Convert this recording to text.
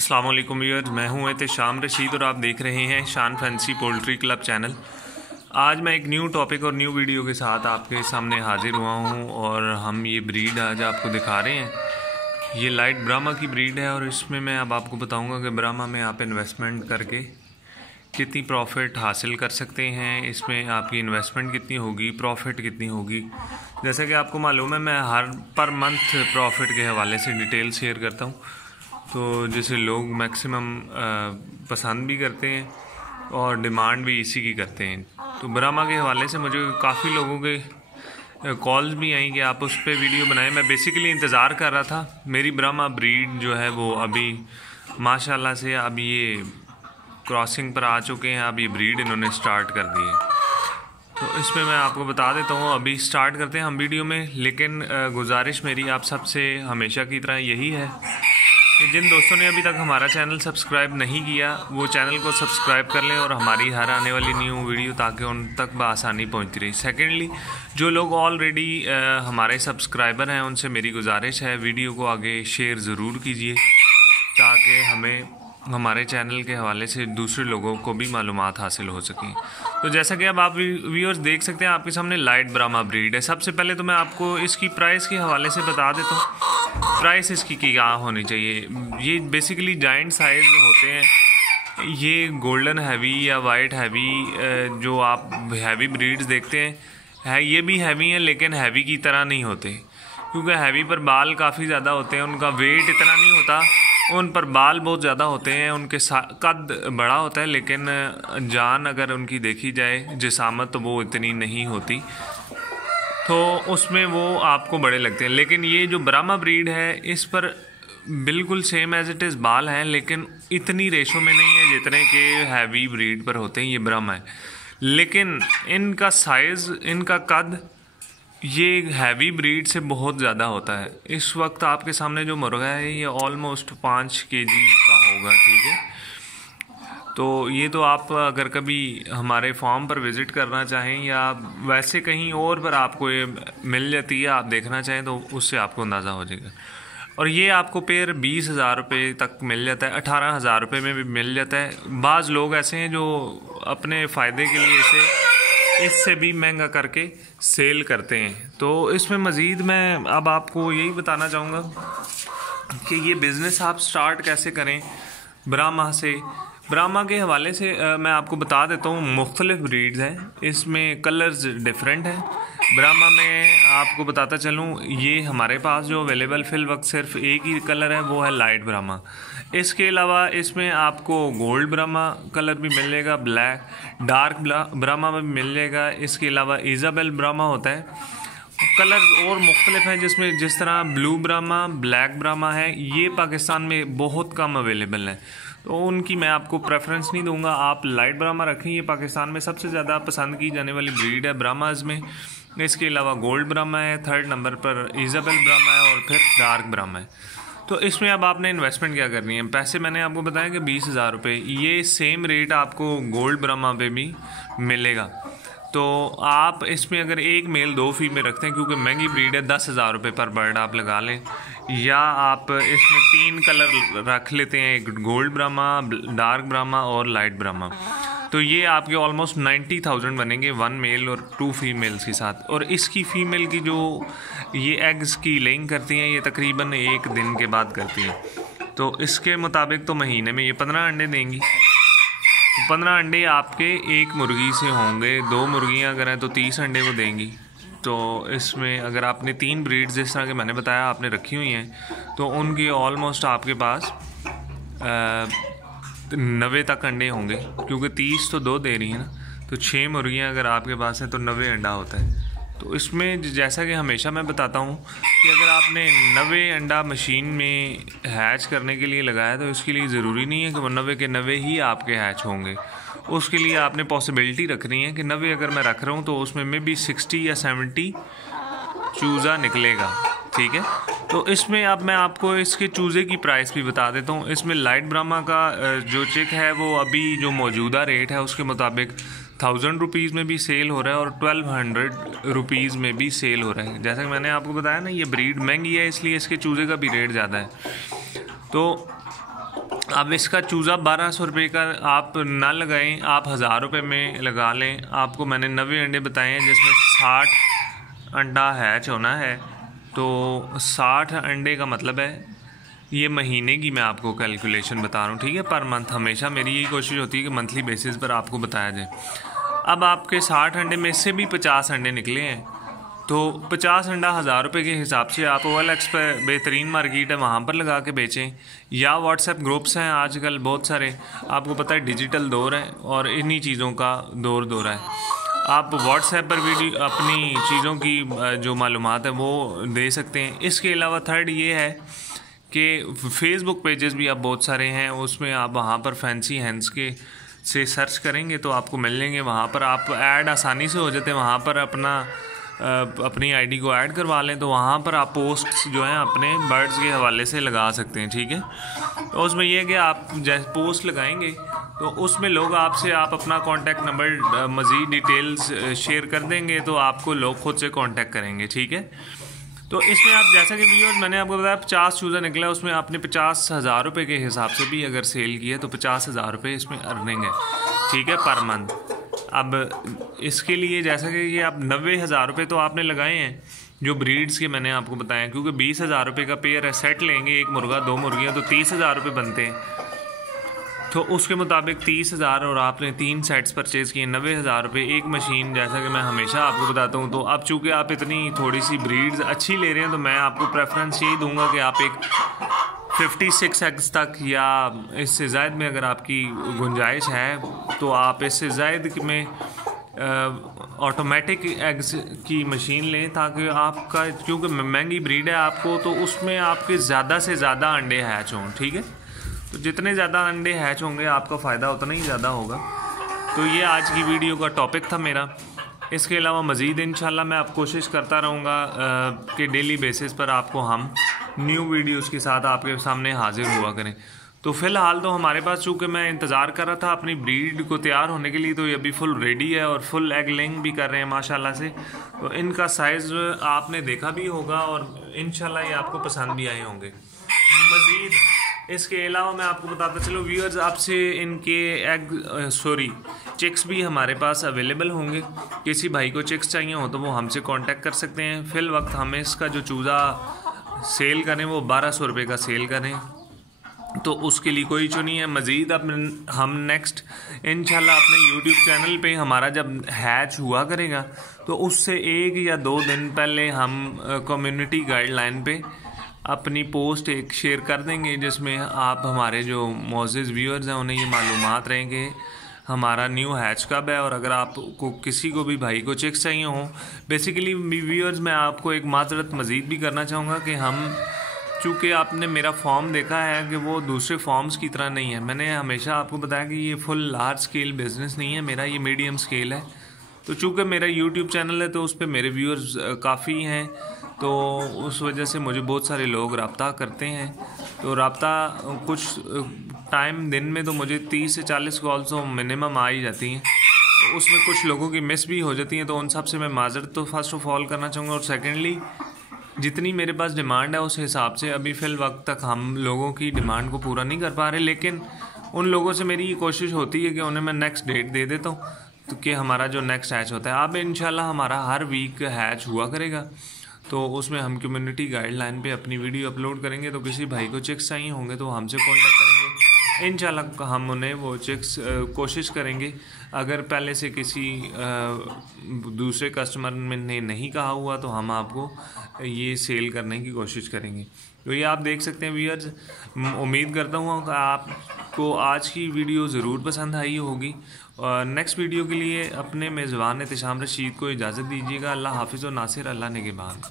अस्सलाम वालेकुम व्यूअर्स, मैं हूं एहतेशाम रशीद और आप देख रहे हैं शान फैंसी पोल्ट्री क्लब चैनल। आज मैं एक न्यू टॉपिक और न्यू वीडियो के साथ आपके सामने हाजिर हुआ हूं और हम ये ब्रीड आज आपको दिखा रहे हैं। ये लाइट ब्राह्मा की ब्रीड है और इसमें मैं अब आपको बताऊंगा कि ब्राह्मा में आप इन्वेस्टमेंट करके कितनी प्रॉफिट हासिल कर सकते हैं, इसमें आपकी इन्वेस्टमेंट कितनी होगी, प्रॉफिट कितनी होगी। जैसा कि आपको मालूम है, मैं हर पर मंथ प्रॉफिट के हवाले से डिटेल शेयर करता हूँ, तो जिसे लोग मैक्सिमम पसंद भी करते हैं और डिमांड भी इसी की करते हैं। तो ब्राह्मा के हवाले से मुझे काफ़ी लोगों के कॉल्स भी आई कि आप उस पर वीडियो बनाएं। मैं बेसिकली इंतज़ार कर रहा था। मेरी ब्राह्मा ब्रीड जो है वो अभी माशाल्लाह से अब ये क्रॉसिंग पर आ चुके हैं। अब ये ब्रीड इन्होंने स्टार्ट कर दी है, तो इसमें मैं आपको बता देता हूँ। अभी स्टार्ट करते हैं हम वीडियो में, लेकिन गुजारिश मेरी आप सबसे हमेशा की तरह यही है कि जिन दोस्तों ने अभी तक हमारा चैनल सब्सक्राइब नहीं किया वो चैनल को सब्सक्राइब कर लें और हमारी हर आने वाली न्यू वीडियो ताकि उन तक बआसानी पहुंचती रही। सेकेंडली, जो लोग ऑलरेडी हमारे सब्सक्राइबर हैं उनसे मेरी गुजारिश है वीडियो को आगे शेयर ज़रूर कीजिए ताकि हमें हमारे चैनल के हवाले से दूसरे लोगों को भी मालूमात हासिल हो सकें। तो जैसा कि अब आप व्यूअर्स देख सकते हैं, आपके सामने लाइट ब्राह्मा ब्रीड है। सबसे पहले तो मैं आपको इसकी प्राइस के हवाले से बता देता हूँ। प्राइस इसकी क्या होनी चाहिए। ये बेसिकली जाइंट साइज होते हैं। ये गोल्डन हैवी या वाइट हैवी जो आप हैवी ब्रीड्स देखते हैं ये भी हैवी हैं, लेकिन हैवी की तरह नहीं होते, क्योंकि हैवी पर बाल काफ़ी ज़्यादा होते हैं, उनका वेट इतना नहीं होता, उन पर बाल बहुत ज़्यादा होते हैं, उनके कद बड़ा होता है, लेकिन जान अगर उनकी देखी जाए जिसामत तो वो इतनी नहीं होती, तो उसमें वो आपको बड़े लगते हैं। लेकिन ये जो ब्राह्मा ब्रीड है इस पर बिल्कुल सेम एज इट इज़ बाल हैं, लेकिन इतनी रेशो में नहीं है जितने के हैवी ब्रीड पर होते हैं। ये ब्राह्मा है, लेकिन इनका साइज़, इनका कद ये हैवी ब्रीड से बहुत ज़्यादा होता है। इस वक्त आपके सामने जो मुर्गा है ये ऑलमोस्ट 5 kg का होगा, ठीक है। तो ये तो आप अगर कभी हमारे फार्म पर विज़िट करना चाहें या वैसे कहीं और पर आपको ये मिल जाती है, आप देखना चाहें तो उससे आपको अंदाज़ा हो जाएगा। और ये आपको पेयर 20,000 रुपये तक मिल जाता है, 18,000 रुपये में भी मिल जाता है। बाज़ लोग ऐसे हैं जो अपने फ़ायदे के लिए इससे भी महंगा करके सेल करते हैं। तो इसमें मज़ीद मैं अब आपको यही बताना चाहूँगा कि ये बिज़नेस आप स्टार्ट कैसे करें ब्राह्मा से। ब्राह्मा के हवाले से मैं आपको बता देता हूँ, मुख्तलिफ ब्रीड्स हैं, इसमें कलर्स डिफरेंट हैं। ब्राह्मा में आपको बताता चलूँ, ये हमारे पास जो अवेलेबल फ़िल वक्त सिर्फ एक ही कलर है, वो है लाइट ब्राह्मा। इसके अलावा इसमें आपको गोल्ड ब्राह्मा कलर भी मिल जाएगा, ब्लैक डार्क ब्राह्मा भी मिल जाएगा। इसके अलावा इज़ाबेल ब्राह्मा होता है। कलर और मुख्तलिफ हैं, जिसमें जिस तरह ब्लू ब्राह्मा, ब्लैक ब्राह्मा है, ये पाकिस्तान में बहुत कम अवेलेबल है, तो उनकी मैं आपको प्रेफरेंस नहीं दूंगा। आप लाइट ब्राह्मा रखें, ये पाकिस्तान में सबसे ज़्यादा पसंद की जाने वाली ब्रीड है ब्राह्माज में। इसके अलावा गोल्ड ब्राह्मा है, 3rd नंबर पर इज़ाबेल ब्राह्मा है और फिर डार्क ब्राह्मा है। तो इसमें अब आपने इन्वेस्टमेंट क्या करनी है। पैसे मैंने आपको बताया कि 20,000 रुपये, ये सेम रेट आपको गोल्ड ब्राह्मा पे भी मिलेगा। तो आप इसमें अगर एक मेल 2 फीमेल रखते हैं, क्योंकि महंगी ब्रीड है, 10,000 रुपये पर बर्ड आप लगा लें, या आप इसमें 3 कलर रख लेते हैं, एक गोल्ड ब्राह्मा, डार्क ब्राह्मा और लाइट ब्राह्मा, तो ये आपके ऑलमोस्ट 90,000 बनेंगे 1 मेल और 2 फीमेल्स के साथ। और इसकी फ़ीमेल की जो ये एग्स की लेइंग करती हैं, ये तकरीबन 1 दिन के बाद करती हैं, तो इसके मुताबिक तो महीने में ये 15 अंडे देंगी। 15 अंडे आपके एक मुर्गी से होंगे, 2 मुर्गियाँ अगर हैं तो 30 अंडे वो देंगी। तो इसमें अगर आपने 3 ब्रीड्स जिस तरह के मैंने बताया आपने रखी हुई हैं, तो उनकी ऑलमोस्ट आपके पास 90 तक अंडे होंगे, क्योंकि 30 तो 2 दे रही हैं ना, तो 6 मुर्गियाँ अगर आपके पास हैं तो 90 अंडा होता है। तो इसमें जैसा कि हमेशा मैं बताता हूँ कि अगर आपने 90 अंडा मशीन में हैच करने के लिए लगाया, तो इसके लिए ज़रूरी नहीं है कि वो 90 के 90 ही आपके हैच होंगे। उसके लिए आपने पॉसिबिलिटी रखनी है कि 90 अगर मैं रख रहा हूँ तो उसमें में भी 60 या 70 चूज़ा निकलेगा, ठीक है। तो इसमें अब मैं आपको इसके चूज़े की प्राइस भी बता देता हूँ। इसमें लाइट ब्राह्मा का जो चिक है वो अभी जो मौजूदा रेट है उसके मुताबिक 1000 रुपीज़ में भी सेल हो रहा है और 1200 रुपीज़ में भी सेल हो रहा है। जैसा कि मैंने आपको बताया ना, ये ब्रीड महंगी है, इसलिए इसके चूज़े का भी रेट ज़्यादा है। तो अब इसका चूज़ा 1200 रुपये का आप ना लगाएं, आप 1000 रुपये में लगा लें। आपको मैंने 90 अंडे बताए हैं जिसमें 60 अंडा हैच होना है। तो 60 अंडे का मतलब है ये महीने की मैं आपको कैलकुलेशन बता रहा हूँ, ठीक है, पर मंथ। हमेशा मेरी यही कोशिश होती है कि मंथली बेसिस पर आपको बताया जाए। अब आपके 60 अंडे में से भी 50 अंडे निकले हैं, तो 50 अंडा 1000 रुपये के हिसाब से आप OLX पर बेहतरीन मार्केट है वहाँ पर लगा के बेचें, या व्हाट्सएप ग्रुप्स हैं आजकल बहुत सारे। आपको पता है डिजिटल दौर है और इन्हीं चीज़ों का दौर है। आप व्हाट्सएप पर वीडियो अपनी चीज़ों की जो मालूमात है वो दे सकते हैं। इसके अलावा थर्ड ये है कि फेसबुक पेजेस भी आप बहुत सारे हैं, उसमें आप वहाँ पर फैंसी हैंड्स के से सर्च करेंगे तो आपको मिल लेंगे। वहाँ पर आप ऐड आसानी से हो जाते हैं, वहाँ पर अपनी आईडी को ऐड करवा लें तो वहाँ पर आप पोस्ट्स जो हैं अपने बर्ड्स के हवाले से लगा सकते हैं, ठीक है। तो उसमें यह है कि आप जैसे पोस्ट लगाएंगे तो उसमें लोग आपसे आप अपना कॉन्टैक्ट नंबर मज़ीद डिटेल्स शेयर कर देंगे तो आपको लोग खुद से कॉन्टैक्ट करेंगे, ठीक है। तो इसमें आप जैसा कि व्यूअर्स मैंने आपको बताया 50 चूज़ा निकला, उसमें आपने 50,000 रुपये के हिसाब से भी अगर सेल किया तो 50,000 रुपये इसमें अर्निंग है, ठीक है, पर मंथ। अब इसके लिए जैसा कि ये आप 90,000 रुपये तो आपने लगाए हैं जो ब्रीड्स के मैंने आपको बताया, क्योंकि 20,000 रुपये का पेयर है। सेट लेंगे, एक मुर्गा 2 मुर्गियाँ, तो 30,000 रुपये बनते हैं। तो उसके मुताबिक 30,000 और आपने 3 सेट्स परचेज़ किए, 90,000 रुपये। एक मशीन जैसा कि मैं हमेशा आपको बताता हूँ, तो अब चूँकि आप इतनी थोड़ी सी ब्रीड्स अच्छी ले रहे हैं तो मैं आपको प्रेफरेंस यही दूंगा कि आप एक 56 एग्स तक या इससे ज़ायद में अगर आपकी गुंजाइश है तो आप इससे ज़ायद में ऑटोमेटिक एग्स की मशीन लें, ताकि आपका, क्योंकि महंगी ब्रीड है आपको, तो उसमें आपके ज़्यादा से ज़्यादा अंडे हैच हों, ठीक है। तो जितने ज़्यादा अंडे हैच होंगे आपका फ़ायदा उतना ही ज़्यादा होगा। तो ये आज की वीडियो का टॉपिक था मेरा। इसके अलावा मज़ीद इंशाल्लाह मैं आप कोशिश करता रहूँगा कि डेली बेसिस पर आपको हम न्यू वीडियोस के साथ आपके सामने हाजिर हुआ करें। तो फ़िलहाल तो हमारे पास, चूँकि मैं इंतज़ार कर रहा था अपनी ब्रीड को तैयार होने के लिए, तो ये अभी फुल रेडी है और फुल एग लेइंग भी कर रहे हैं माशाल्लाह से। तो इनका साइज़ आपने देखा भी होगा और इंशाल्लाह ये आपको पसंद भी आए होंगे। मज़ीद इसके अलावा मैं आपको बताता चलो व्यूअर्स, आपसे इनके चिक्स भी हमारे पास अवेलेबल होंगे। किसी भाई को चिक्स चाहिए हो तो वो हमसे कांटेक्ट कर सकते हैं। फ़िल वक्त हमें इसका जो चूज़ा सेल करें वो 1200 रुपये का सेल करें, तो उसके लिए कोई इशू नहीं है। मज़ीद अब हम नेक्स्ट इंशाल्लाह अपने YouTube चैनल पे हमारा जब हैच हुआ करेगा तो उससे 1 या 2 दिन पहले हम कम्युनिटी गाइडलाइन पे अपनी पोस्ट एक शेयर कर देंगे, जिसमें आप हमारे जो मोअज़्ज़िज़ व्यूअर्स हैं उन्हें ये मालूमात रहेंगे हमारा न्यू हैच कब है। और अगर आपको किसी को भी भाई को चिक्स चाहिए हो, बेसिकली व्यूअर्स मैं आपको एक माजरत मज़ीद भी करना चाहूँगा कि हम, चूँकि आपने मेरा फॉर्म देखा है कि वो दूसरे फॉर्म्स की तरह नहीं है। मैंने हमेशा आपको बताया कि ये फुल लार्ज स्केल बिज़नेस नहीं है मेरा, ये मीडियम स्केल है। तो चूँकि मेरा YouTube चैनल है तो उस पर मेरे व्यूअर्स काफ़ी हैं, तो उस वजह से मुझे बहुत सारे लोग रब्ता करते हैं। तो रब्ता कुछ टाइम दिन में तो मुझे 30 से 40 कॉल्स तो मिनिमम आ ही जाती हैं, तो उसमें कुछ लोगों की मिस भी हो जाती हैं। तो उन सब से मैं माजरत तो फर्स्ट ऑफ ऑल करना चाहूँगा, और सेकेंडली जितनी मेरे पास डिमांड है उस हिसाब से अभी फ़िल वक्त तक हम लोगों की डिमांड को पूरा नहीं कर पा रहे, लेकिन उन लोगों से मेरी ये कोशिश होती है कि उन्हें मैं नेक्स्ट डेट दे देता हूँ, तो कि हमारा जो नेक्स्ट हैच होता है, अब इंशाल्लाह हमारा हर वीक हैच हुआ करेगा। तो उसमें हम कम्युनिटी गाइडलाइन पे अपनी वीडियो अपलोड करेंगे। तो किसी भाई को चिक्स चाहिए होंगे तो हमसे कांटेक्ट करेंगे, इंशाल्लाह हम उन्हें वो चिक्स कोशिश करेंगे। अगर पहले से किसी दूसरे कस्टमर ने नहीं कहा हुआ तो हम आपको ये सेल करने की कोशिश करेंगे। तो ये आप देख सकते हैं व्यूअर्स, उम्मीद करता हूँ कि आपको आज की वीडियो ज़रूर पसंद आई होगी। और नेक्स्ट वीडियो के लिए अपने मेज़बान एहतिशाम रशीद को इजाज़त दीजिएगा। अल्लाह हाफिज़ और नासिर, अल्लाह निगहबान।